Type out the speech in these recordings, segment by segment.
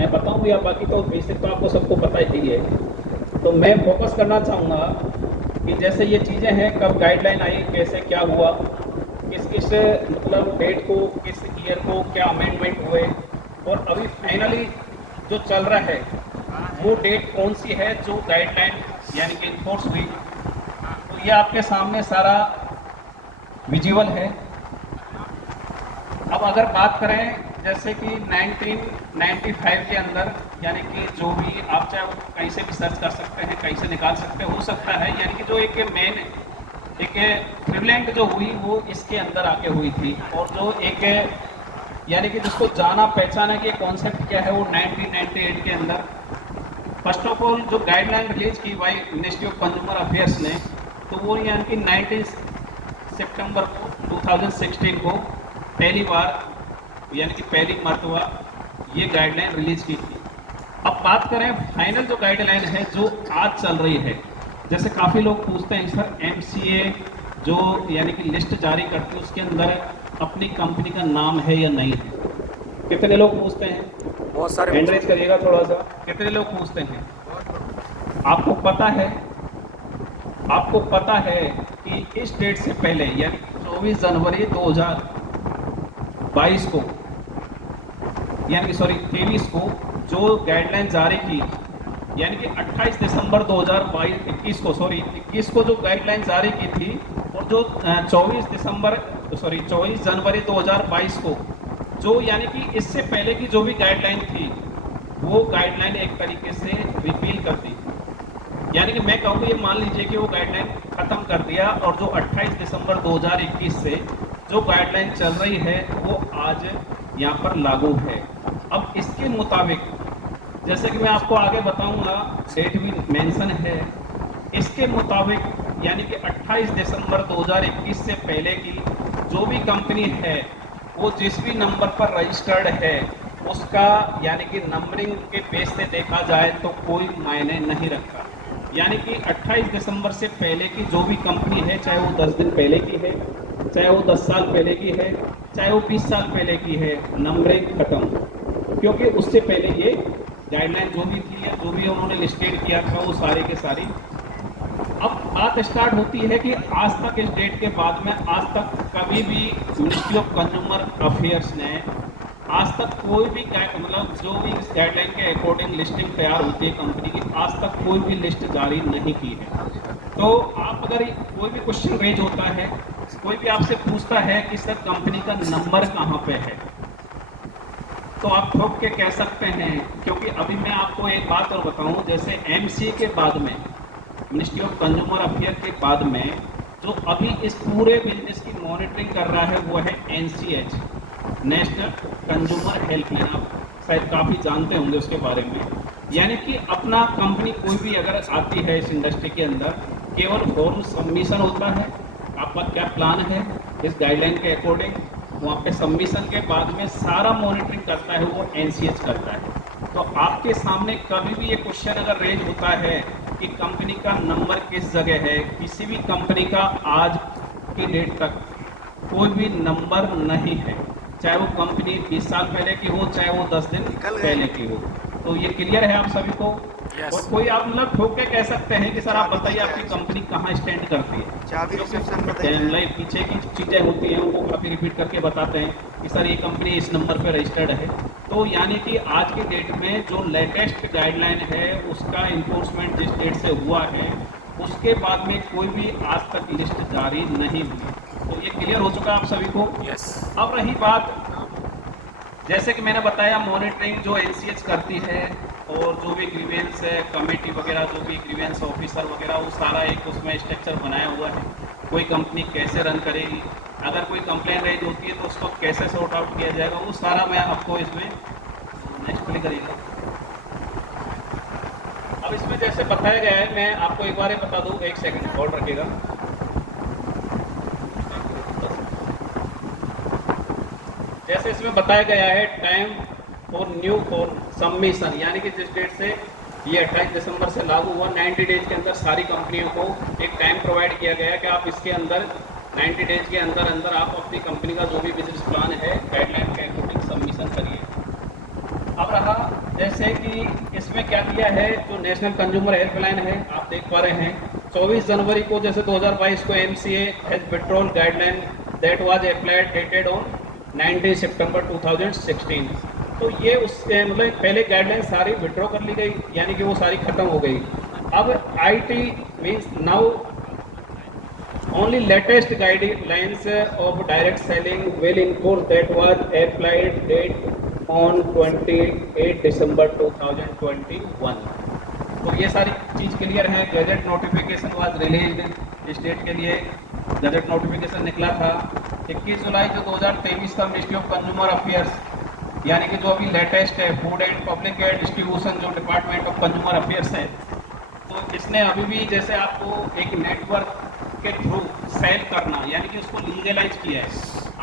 मैं बताऊँ या बाकी तो बेसिक तो आपको सबको पता ही है। तो मैं फोकस करना चाहूँगा कि जैसे ये चीज़ें हैं, कब गाइडलाइन आई, कैसे क्या हुआ, किस किस मतलब डेट को, किस ईयर को क्या अमेंडमेंट हुए, और अभी फाइनली जो चल रहा है वो डेट कौन सी है जो गाइडलाइन यानी कि इन्फोर्स हुई। तो ये आपके सामने सारा विजुअल है। अब अगर बात करें जैसे कि 1995 के अंदर, यानी कि जो भी आप चाहे वो कहीं से भी सर्च कर सकते हैं, कहीं से निकाल सकते हो सकता है, यानी कि जो एक मेन एक प्रिवलेंट जो हुई वो इसके अंदर आके हुई थी। और जो एक यानी कि जिसको जाना पहचाना कि कॉन्सेप्ट क्या है, वो 1998 के अंदर फर्स्ट ऑफ ऑल जो गाइडलाइन रिलीज की by ministry of consumer affairs ने, तो वो यानी कि 19 सितंबर को 2016 को पहली बार यानी कि पहली मरतबा ये गाइडलाइन रिलीज की थी। अब बात करें फाइनल जो गाइडलाइन है जो आज चल रही है, जैसे काफ़ी लोग पूछते हैं सर एमसीए जो यानी कि लिस्ट जारी करती है उसके अंदर अपनी कंपनी का नाम है या नहीं है। कितने लोग पूछते हैं? बहुत सारे हैंड रेज करिएगा थोड़ा सा, कितने लोग पूछते हैं? आपको पता है, आपको पता है कि इस डेट से पहले यानी 24 जनवरी 2022 को यानी कि सॉरी 23 को जो गाइडलाइन जारी की, यानी कि 28 दिसंबर 2021 को सॉरी 21 को जो गाइडलाइन जारी की थी, और जो 24 जनवरी 2022 को जो यानी कि इससे पहले की जो भी गाइडलाइन थी वो गाइडलाइन एक तरीके से रिपील कर दी। यानी कि मैं कहूँगा ये मान लीजिए कि वो गाइडलाइन खत्म कर दिया, और जो 28 दिसंबर 2021 से जो गाइडलाइन चल रही है वो आज यहाँ पर लागू है। अब इसके मुताबिक जैसे कि मैं आपको आगे बताऊंगा, डेट भी मेंशन है, इसके मुताबिक यानी कि 28 दिसंबर 2021 से पहले की जो भी कंपनी है वो जिस भी नंबर पर रजिस्टर्ड है उसका यानी कि नंबरिंग के बेस से देखा जाए तो कोई मायने नहीं रखता। यानी कि 28 दिसंबर से पहले की जो भी कंपनी है, चाहे वो 10 दिन पहले की है, चाहे वो 10 साल पहले की है, चाहे वो 20 साल पहले की है, नंबरिंग खत्म। क्योंकि उससे पहले ये गाइडलाइन जो भी थी या जो भी उन्होंने लिस्टेड किया था वो सारी के सारी। अब बात स्टार्ट होती है कि आज तक इस डेट के बाद में आज तक कभी भी मिनिस्ट्री ऑफ कंज्यूमर अफेयर्स ने आज तक कोई भी मतलब जो भी इस गाइडलाइन के अकॉर्डिंग लिस्टिंग तैयार होती है कंपनी की, आज तक कोई भी लिस्ट जारी नहीं की है। तो आप अगर कोई भी क्वेश्चन रेज होता है, कोई भी आपसे पूछता है कि सर कंपनी का नंबर कहाँ पे है, तो आप ठोक के कह सकते हैं, क्योंकि अभी मैं आपको एक बात और बताऊं, जैसे एमसी के बाद में मिनिस्ट्री ऑफ कंज्यूमर अफेयर के बाद में जो अभी इस पूरे बिजनेस की मॉनिटरिंग कर रहा है वो है एनसीएच, नेशनल कंज्यूमर हेल्पलाइन। आप शायद काफ़ी जानते होंगे उसके बारे में। यानी कि अपना कंपनी कोई भी अगर आती है इस इंडस्ट्री के अंदर, केवल फॉर्म सबमिशन होता है, आपका क्या प्लान है इस गाइडलाइन के अकॉर्डिंग, वहाँ पे सबमिशन के बाद में सारा मॉनिटरिंग करता है वो एनसीएच करता है। तो आपके सामने कभी भी ये क्वेश्चन अगर रेज होता है कि कंपनी का नंबर किस जगह है, किसी भी कंपनी का आज की डेट तक कोई भी नंबर नहीं है, चाहे वो कंपनी 20 साल पहले की हो, चाहे वो 10 दिन पहले की हो। तो ये क्लियर है आप सभी को? Yes. और कोई आप मतलब ठोक के कह सकते हैं कि सर आप बताइए आपकी कंपनी कहाँ स्टैंड करती है, क्योंकि पीछे की चीज़ें होती हैं उनको काफ़ी रिपीट करके बताते हैं कि सर ये कंपनी इस नंबर पर रजिस्टर्ड है। तो यानी कि आज की डेट में जो लेटेस्ट गाइडलाइन है उसका इन्फोर्समेंट जिस डेट से हुआ है उसके बाद में कोई भी आज तक लिस्ट जारी नहीं हुई। तो ये क्लियर हो चुका आप सभी को? Yes. अब रही बात, जैसे कि मैंने बताया मॉनिटरिंग जो एनसीएच करती है, और जो भी ग्रीवेंस है कमेटी वगैरह, जो भी ग्रीवेंस ऑफिसर वगैरह, वो सारा एक उसमें स्ट्रक्चर बनाया हुआ है। कोई कंपनी कैसे रन करेगी, अगर कोई कंप्लेन रेज होती है तो उसको कैसे सॉर्ट आउट किया जाएगा, वो सारा मैं आपको इसमें नेक्स्ट क्लिक करेगा। अब इसमें जैसे बताया गया है, मैं आपको एक बार बता दूँ, एक सेकंड होल्ड रखिएगा। जैसे इसमें बताया गया है time for new for submission, यानी कि जिस डेट से ये 28 दिसंबर से लागू हुआ, 90 डेज के अंदर सारी कंपनियों को एक टाइम प्रोवाइड किया गया है कि आप इसके अंदर 90 डेज के अंदर अंदर आप अपनी कंपनी का जो भी बिजनेस प्लान है गाइडलाइन के अकॉर्डिंग सबमिशन करिए। अब रहा जैसे कि इसमें क्या किया है, जो नेशनल कंज्यूमर हेल्पलाइन है आप देख पा रहे हैं, 24 जनवरी को जैसे 2022 को MCA has withdrawn guideline that was applied dated on 19 सितंबर 2016। तो ये उस मतलब पहले गाइडलाइन सारी विथड्रॉ कर ली गई, यानी कि वो सारी खत्म हो गई। अब IT means now only latest guidelines of direct selling will include that was applied date on 28 December 2021। तो ये सारी चीज़ क्लियर है। Gazette notification was released state के लिए, गजट नोटिफिकेशन निकला था 21 जुलाई जो 2023 का मिनिस्ट्री ऑफ कंज्यूमर अफेयर्स, यानी कि जो अभी लेटेस्ट है फूड एंड पब्लिक डिस्ट्रीब्यूशन जो डिपार्टमेंट ऑफ कंज्यूमर अफेयर्स है, तो इसने अभी भी जैसे आपको एक नेटवर्क के थ्रू सेल करना यानी कि उसको लीगलाइज किया है।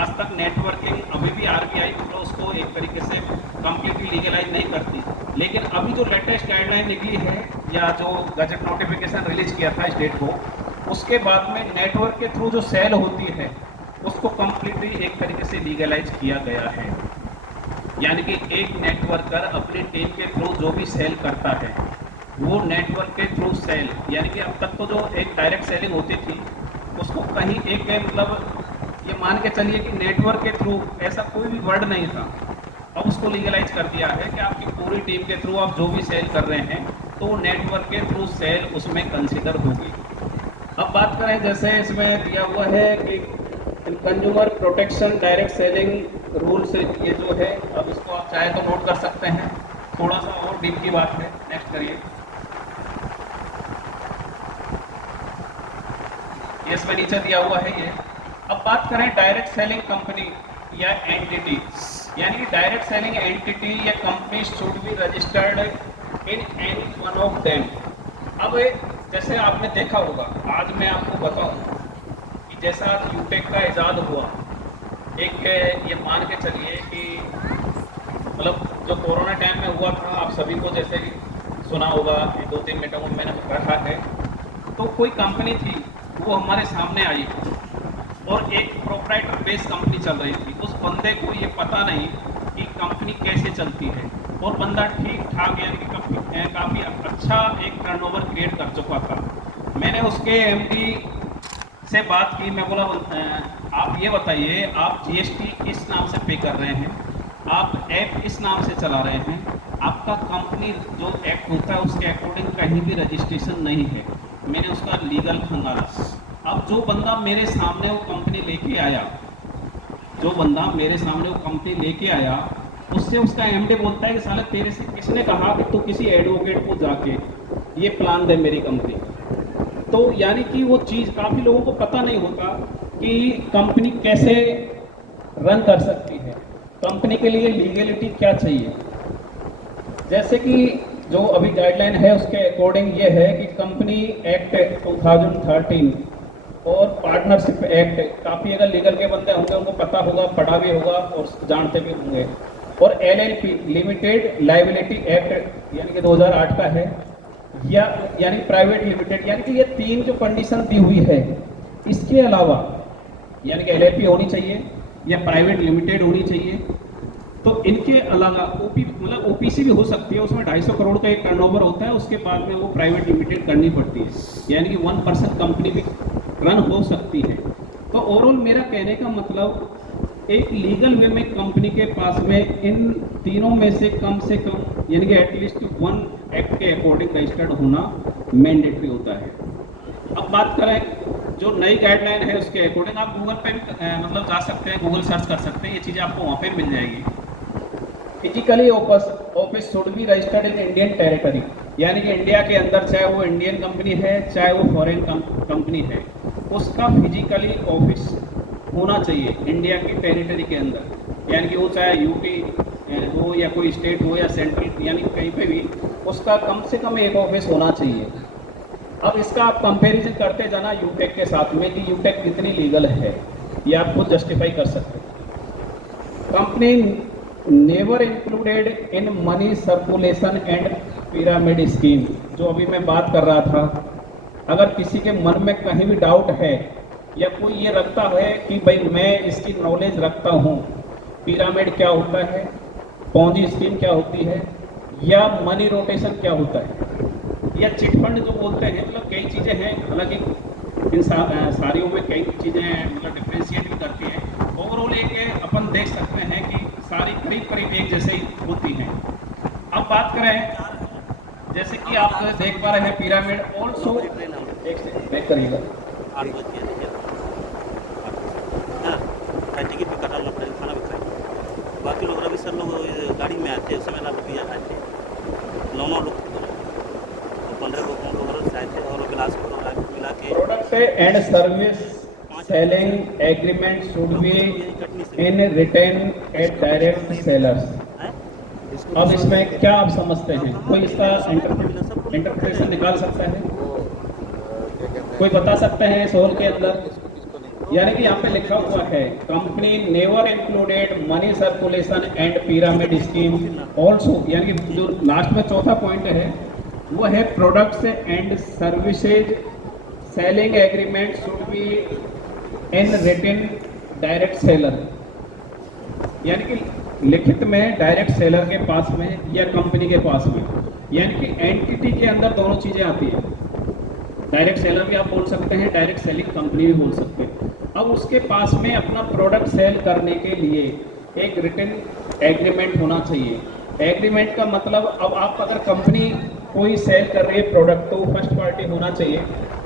आज तक नेटवर्किंग अभी भी आरबीआई तो उसको एक तरीके से कंप्लीटली लीगलाइज नहीं करती, लेकिन अभी जो लेटेस्ट गाइडलाइन निकली है या जो गजट नोटिफिकेशन रिलीज किया था स्टेट को, उसके बाद में नेटवर्क के थ्रू जो सेल होती है उसको कंप्लीटली एक तरीके से लीगलाइज किया गया है। यानी कि एक नेटवर्कर अपनी टीम के थ्रू जो भी सेल करता है वो नेटवर्क के थ्रू सेल, यानी कि अब तक तो जो एक डायरेक्ट सेलिंग होती थी उसको कहीं एक मतलब ये मान के चलिए कि नेटवर्क के थ्रू ऐसा कोई भी वर्ड नहीं था। अब उसको लीगलाइज कर दिया है कि आपकी पूरी टीम के थ्रू आप जो भी सेल कर रहे हैं तो वो नेटवर्क के थ्रू सेल उसमें कंसिडर होगी। अब बात करें जैसे इसमें दिया हुआ है कि consumer protection direct selling rules, ये जो है अब इसको आप चाहे तो नोट कर सकते हैं, थोड़ा सा और डीप की बात है। नेक्स्ट करिए। इसमें नीचे दिया हुआ है ये। अब बात करें डायरेक्ट सेलिंग कंपनी या एंटिटी, यानी कि डायरेक्ट सेलिंग एंटिटी या company should be registered in any one of them. अब जैसे आपने देखा होगा, आज मैं आपको बताऊं कि जैसा आज यूटेक का इजाद हुआ, एक ये मान के चलिए कि मतलब जो कोरोना टाइम में हुआ था, आप सभी को जैसे सुना होगा, 2-3 मिनटों में मैंने पढ़ा है, तो कोई कंपनी थी वो हमारे सामने आई और एक प्रोप्राइटर बेस्ड कंपनी चल रही थी। उस बंदे को ये पता नहीं कि कंपनी कैसे चलती है और बंदा ठीक ठाक यानी कि काफ़ी अच्छा एक टर्नओवर क्रिएट कर चुका था। मैंने उसके एमडी से बात की, मैं बोला आप ये बताइए आप जीएसटी किस नाम से पे कर रहे हैं, आप ऐप इस नाम से चला रहे हैं, आपका कंपनी जो एक्ट होता है उसके अकॉर्डिंग कहीं भी रजिस्ट्रेशन नहीं है। मैंने उसका लीगल खंगाला। अब जो बंदा मेरे सामने वो कंपनी लेके आया, जो बंदा मेरे सामने वो कंपनी लेके आया, उससे उसका एमडी बोलता है कि साला तेरे से किसने कहा कि तू किसी एडवोकेट को जाके ये प्लान दे मेरी कंपनी। तो यानी कि वो चीज़ काफ़ी लोगों को पता नहीं होता कि कंपनी कैसे रन कर सकती है, कंपनी के लिए लीगलिटी क्या चाहिए। जैसे कि जो अभी गाइडलाइन है उसके अकॉर्डिंग ये है कि कंपनी एक्ट 2013 और पार्टनरशिप एक्ट, काफ़ी अगर लीगल के बंदे होंगे उनको पता होगा, पढ़ा भी होगा और जानते भी होंगे, और एलएलपी लिमिटेड लाइबिलिटी एक्ट यानी कि 2008 का है, या यानी प्राइवेट लिमिटेड, यानी कि ये 3 जो कंडीशन दी हुई है, इसके अलावा यानी कि एलएलपी होनी चाहिए या प्राइवेट लिमिटेड होनी चाहिए। तो इनके अलावा मतलब ओपीसी भी हो सकती है, उसमें 250 करोड़ का एक टर्नओवर होता है, उसके बाद में वो प्राइवेट लिमिटेड करनी पड़ती है, यानी कि 1% कंपनी भी रन हो सकती है। तो ओवरऑल मेरा कहने का मतलब एक लीगल वे में कंपनी के पास में इन तीनों में से कम यानी कि एटलीस्ट 1 एक्ट के अकॉर्डिंग रजिस्टर्ड होना मैंडेटरी होता है। अब बात करें जो नई गाइडलाइन है उसके अकॉर्डिंग, आप गूगल पे मतलब जा सकते हैं, गूगल सर्च कर सकते हैं, ये चीज़ें आपको वहाँ पे मिल जाएगी। Physically office should be registered in Indian territory, यानी कि इंडिया के अंदर, चाहे वो इंडियन कंपनी है चाहे वो फॉरेन कंपनी है, उसका फिजिकली ऑफिस होना चाहिए इंडिया की टेरिटरी के अंदर, यानी कि वो चाहे यूपी हो या कोई स्टेट हो या सेंट्रल, यानी कहीं पे भी उसका कम से कम एक ऑफिस होना चाहिए। अब इसका आप कंपैरिजन करते जाना यूटेक के साथ में कि यूटेक कितनी लीगल है, ये आप खुद जस्टिफाई कर सकते हैं। Company never included in money circulation and pyramid scheme, जो अभी मैं बात कर रहा था, अगर किसी के मन में कहीं भी डाउट है या कोई ये रखता है कि भाई मैं इसकी नॉलेज रखता हूँ, पिरामिड क्या होता है, पॉन्जी स्कीम क्या होती है, या मनी रोटेशन क्या होता है, या चिट फंड जो बोलते हैं, मतलब कई चीज़ें हैं, हालांकि इन सारियों में कई चीज़ें मतलब डिफ्रेंशिएट भी करती हैं। ओवरऑल एक अपन देख सकते हैं कि सारी करीब करीब एक जैसे ही होती हैं। अब बात करें, जैसे कि आप देख पा रहे हैं पिरामिड ऑल्सो, एक सेकंड बैक करिएगा, 8 बज गया देखिए हाँ टिकट भी कटा लो खाना भी खाए। बाकी लोग रवि सर लोग गाड़ी में आते उस समय लोग आए थे 9 लोग थे, 15 लोग आए थे और गिलास मिला के product and service selling agreement should be in written at direct sellers. अब इसमें क्या आप समझते हैं, कोई इसका इंटरप्रिटेशन निकाल सकता है, कोई बता सकते हैं इस होल के अंदर? यानी कि यहाँ पे लिखा हुआ है company never included money circulation and pyramid scheme also, यानी कि जो लास्ट में चौथा पॉइंट है वो है products and services selling agreement should be in written direct seller, यानी कि लिखित में डायरेक्ट सेलर के पास में या कंपनी के पास में, यानी कि एंटिटी के अंदर दोनों चीज़ें आती हैं। डायरेक्ट सेलर भी आप बोल सकते हैं, डायरेक्ट सेलिंग कंपनी भी बोल सकते हैं। अब उसके पास में अपना प्रोडक्ट सेल करने के लिए एक रिटन एग्रीमेंट होना चाहिए। एग्रीमेंट का मतलब, अब आप अगर कंपनी कोई सेल कर रही है प्रोडक्ट तो फर्स्ट पार्टी होना चाहिए,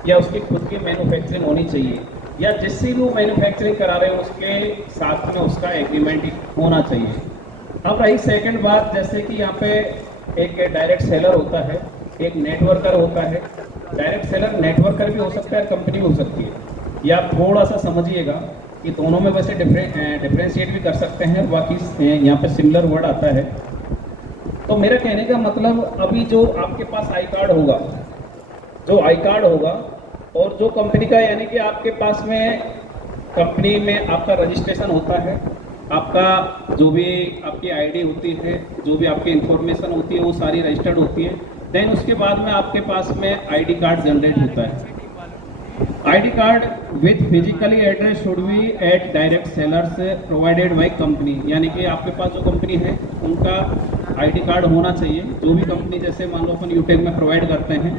या उसकी खुद की मैन्युफैक्चरिंग होनी चाहिए, या जिससे भी वो मैन्युफैक्चरिंग करा रहे हो उसके साथ में उसका एग्रीमेंट होना चाहिए। अब रही सेकंड बात, जैसे कि यहाँ पे एक डायरेक्ट सेलर होता है, एक नेटवर्कर होता है। डायरेक्ट सेलर नेटवर्कर भी हो सकता है, कंपनी भी हो सकती है। ये आप थोड़ा सा समझिएगा कि दोनों में वैसे डिफ्रेंशिएट भी कर सकते हैं, बाकी यहाँ पे सिमिलर वर्ड आता है। तो मेरा कहने का मतलब, अभी जो आपके पास आई कार्ड होगा, जो आई कार्ड होगा और जो कंपनी का, यानी कि आपके पास में कंपनी में आपका रजिस्ट्रेशन होता है, आपका जो भी आपकी आईडी होती है, जो भी आपकी इंफॉर्मेशन होती है वो सारी रजिस्टर्ड होती है। देन उसके बाद में आपके पास में आईडी कार्ड जनरेट होता है। ID card with physically address should be at direct sellers provided by company, यानी कि आपके पास जो कंपनी है उनका आईडी कार्ड होना चाहिए, जो भी कंपनी जैसे मान लो अपन यूटेक में प्रोवाइड करते हैं।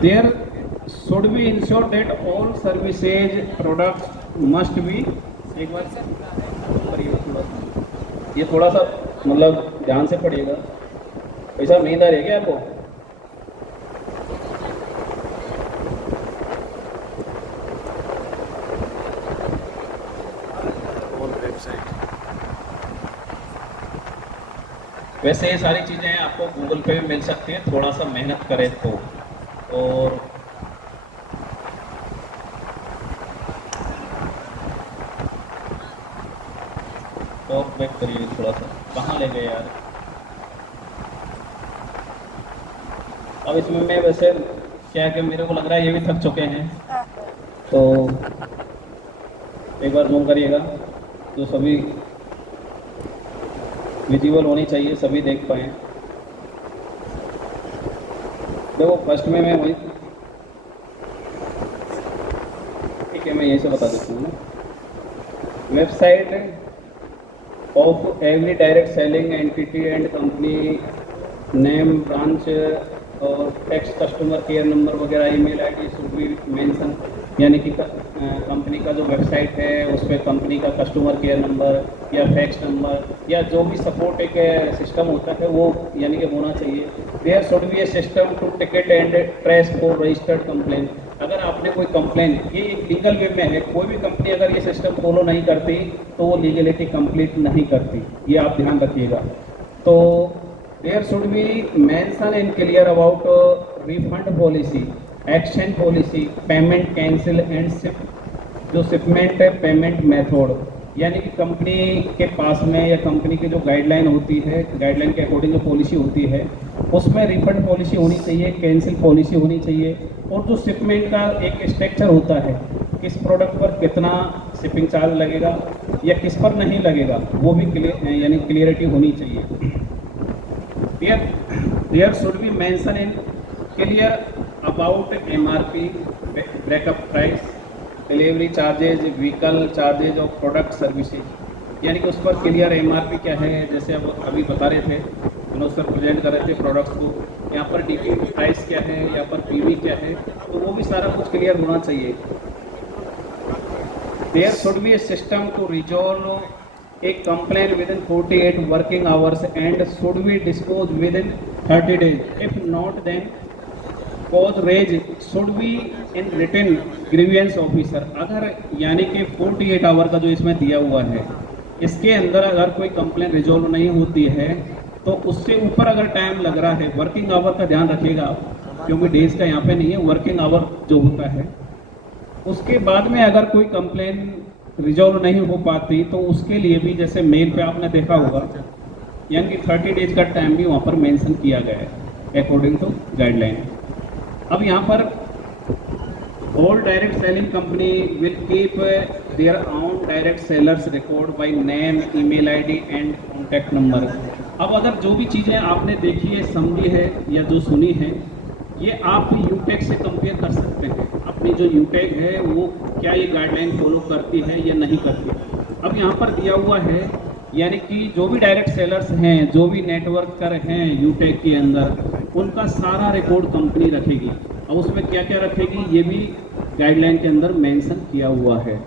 There should be ensure that all services products must be, एक बार ये थोड़ा सा मतलब ध्यान से पढ़िएगा, ऐसा नींद आ रही है क्या आपको? वैसे ये सारी चीज़ें आपको गूगल पे भी मिल सकती हैं, थोड़ा सा मेहनत करें तो। और बैक करिए थोड़ा सा, कहाँ ले गए यार? अब इसमें मैं वैसे क्या कि मेरे को लग रहा है ये भी थक चुके हैं, तो एक बार जूम करिएगा, जो सभी विजिबल होनी चाहिए, सभी देख पाए। देखो फर्स्ट में मैं वही, ठीक है, मैं यही से बता देता हूँ ना। Website of every direct selling entity and company name, branch और टेक्स्ट, कस्टमर केयर नंबर वगैरह, email ID should be mention, यानी कि कंपनी का जो वेबसाइट है उस पर कंपनी का कस्टमर केयर नंबर या फैक्स नंबर या जो भी सपोर्ट एक सिस्टम होता है वो यानी कि होना चाहिए। There should be a system to ticket and trace for registered complaint. अगर आपने कोई कंप्लेन, ये एक लीगल वे में है, कोई भी कंपनी अगर ये सिस्टम फॉलो नहीं करती तो वो लीगलिटी कंप्लीट नहीं करती, ये आप ध्यान रखिएगा। तो there should be mention in clear about refund policy, exchange policy, payment cancel and ship, जो शिपमेंट है पेमेंट मेथड, यानी कि कंपनी के पास में या कंपनी की जो गाइडलाइन होती है, गाइडलाइन के अकॉर्डिंग जो पॉलिसी होती है उसमें रिफंड पॉलिसी होनी चाहिए, कैंसिल पॉलिसी होनी चाहिए, और जो शिपमेंट का एक स्ट्रक्चर होता है, किस प्रोडक्ट पर कितना शिपिंग चार्ज लगेगा या किस पर नहीं लगेगा, वो भी क्लियर यानी क्लियरिटी होनी चाहिए। There should be mention in clear about MRP, breakup price, delivery charges, vehicle charges और प्रोडक्ट सर्विसेज, यानी कि उस पर क्लियर MRP क्या है, जैसे अब अभी बता रहे थे मनोज सर प्रेजेंट कर रहे थे प्रोडक्ट्स को, यहाँ पर डीपी प्राइस क्या है, यहाँ पर पीवी क्या है, तो वो भी सारा कुछ क्लियर होना चाहिए। There should be a system to resolve a complaint within 48 working hours and should be disposed within 30 days. If not, then cause raised should be in written grievance officer. अगर यानी कि 48 आवर का जो इसमें दिया हुआ है, इसके अंदर अगर कोई कंप्लेंट रिजॉल्व नहीं होती है तो उससे ऊपर अगर टाइम लग रहा है, वर्किंग आवर का ध्यान रखिएगा आप, क्योंकि डेज का यहाँ पे नहीं है, वर्किंग आवर जो होता है, उसके बाद में अगर कोई कंप्लेंट रिजॉल्व नहीं हो पाती तो उसके लिए भी जैसे मेल पे आपने देखा होगा, यानी कि 30 डेज का टाइम भी वहाँ पर मेंशन किया गया है अकॉर्डिंग टू गाइडलाइन। अब यहाँ पर all direct selling company will keep their own direct sellers record by name, email ID and contact number. अब अगर जो भी चीज़ें आपने देखी है, समझी है या जो सुनी है, ये आप यूटेक से कंपेयर कर सकते हैं। अपनी जो यूटेक है वो क्या ये गाइडलाइन फॉलो करती है या नहीं करती। अब यहाँ पर दिया हुआ है, यानी कि जो भी डायरेक्ट सेलर्स हैं, जो भी नेटवर्कर हैं यूटेक के अंदर, उनका सारा रिकॉर्ड कंपनी रखेगी। अब उसमें क्या क्या रखेगी ये भी गाइडलाइन के अंदर मेंशन किया हुआ है।